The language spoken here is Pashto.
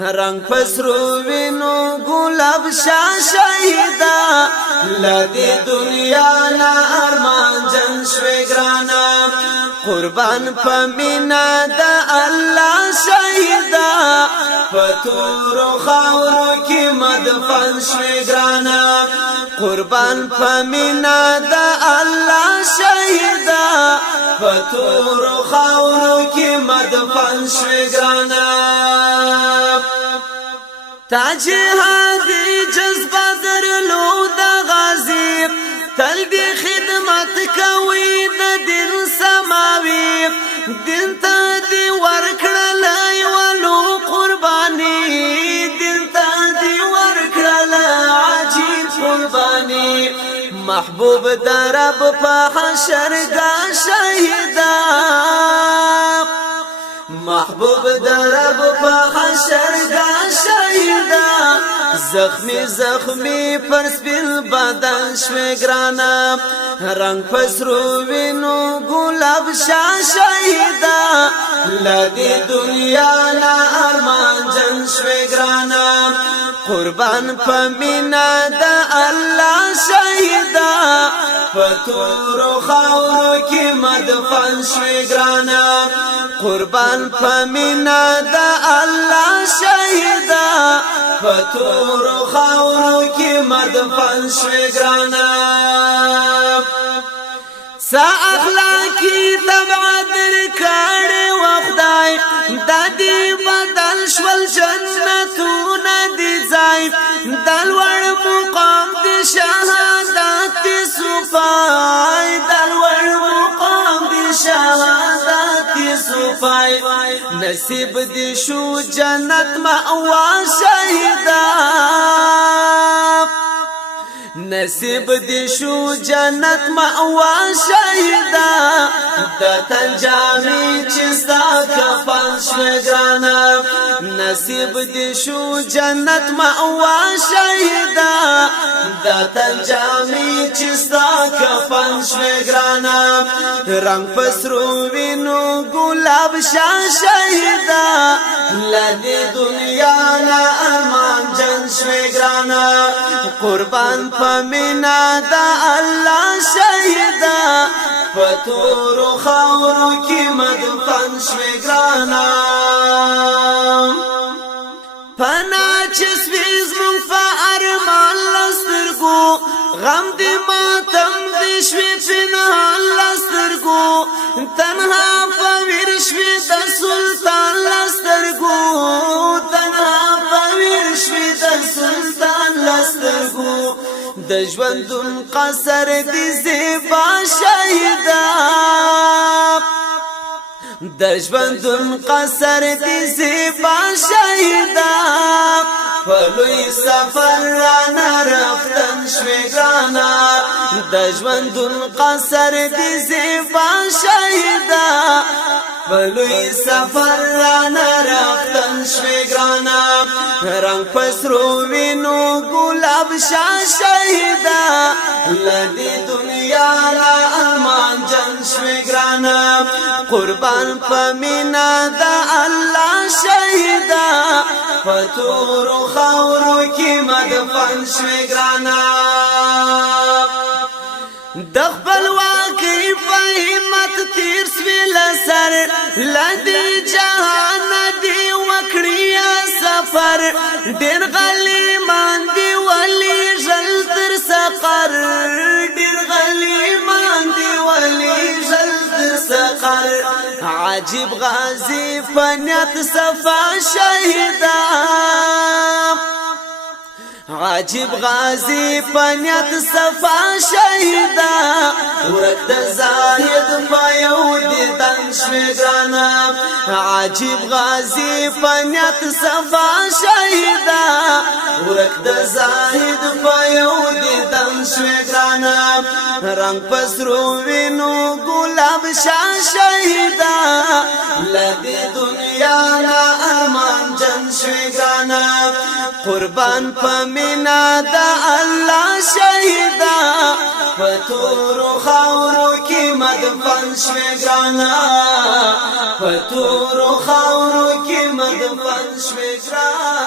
رنگ پسرو وینو گلاب شاه شهیدا لدی دنیا نا ارمان جن شوی گرانا قربان پمینا دا اللہ شهیدا پتورو خاورو کی مدفن شوی گرانا قربان پمینا دا اللہ شهیدا پتورو خاورو کی مدفن شوی گرانا تا جهادی جذبه درلو دا غازی تل دی خدمت کوي د دین سماوي دین ته دی ورکړل یولو قرباني دین ته دی ورکړل عجیب قرباني محبوب د رب په حشر دا شهیدا محبوب د رب په حشر دا شهیدا زخمی زخمی پر سپیل بدن شوی گرانا رنگ پسرو وینو گلاب شاه شهیدا لدی دنیا نا ارمان جن شوی گرانا قربان پمینا دا اللہ شهیدا پتورو خاورو کی مدفن شوی گرانا قربان پمینا دا اللہ شهیدا پتورو خاورو کی مدفن شوی گرانا سا اخلاقی تبع در کاری وخدای دادی بدل شول جنتون دی زای دلور مقام دی شهادت دی صفای دلور مقام دی شهادت دی صفای نصیب دی شو جنت مأوا شهیدا نصیب دی شو جنت مأوا شهیدا د تنجامی چستا کفن شوی گرانا نصیب دی شو جنت مأوا شهیدا د تنجامی چستا کفن شوی گرانا رنگ پسرو وینو گلاب شاه شهیدا لدی دنیا نا ارمان جن شوی گرانا قربان پمینا دا اللہ شهیدا پتورو خاورو کی مدفن شوی گرانا پنا چسویز من فا ارمان لسترگو غم دی ماتم دی شوی فنان لسترگو تنها فویر شوی دا سلطان لسترگو تنها فویر شوی دا سلطان لسترگو د ژوندون قصر دی زیبا شهیدا د ژوندون قصر دی زیبا شهیدا پلوی سفر رانا رفتن شوی گرانا د ژوندون قصر دی زیبا شهیدا پلوی سفر رانا رفتن شوی گرانا رنگ پسرو وینو گلاب شاه شهیدا لدی دنیا نا ارمان جن شوی گرانا قربان پمینا دا اللہ شهیدا پتورو خاورو کی مدفن شوی گرانا دخبل واقعی فهمت تیر سویل سر لدی جهان دی وکڑیا سفر دیر غلیمان دی ولی جل تر سقر دیر غلیمان دی ولی جل تر سقر عجیب غازی فنیت صفا شهیدا عجیب غازی پنیت صفا شهیدا ورک د زاهد پایو دیدن شوی گرانا عجیب غازی پنیت صفا شهیدا ورک د زاهد پایو دیدن شوی گرانا رنگ پسرو وینو گلاب شاه شهیدا لدی دنیا نا ارمان جن شوی گرانا قربان پمینا دا اللہ شهیدا پتورو خاورو کی مدفن شوی گرانا پتورو خاورو کی مدفن شوی گرانا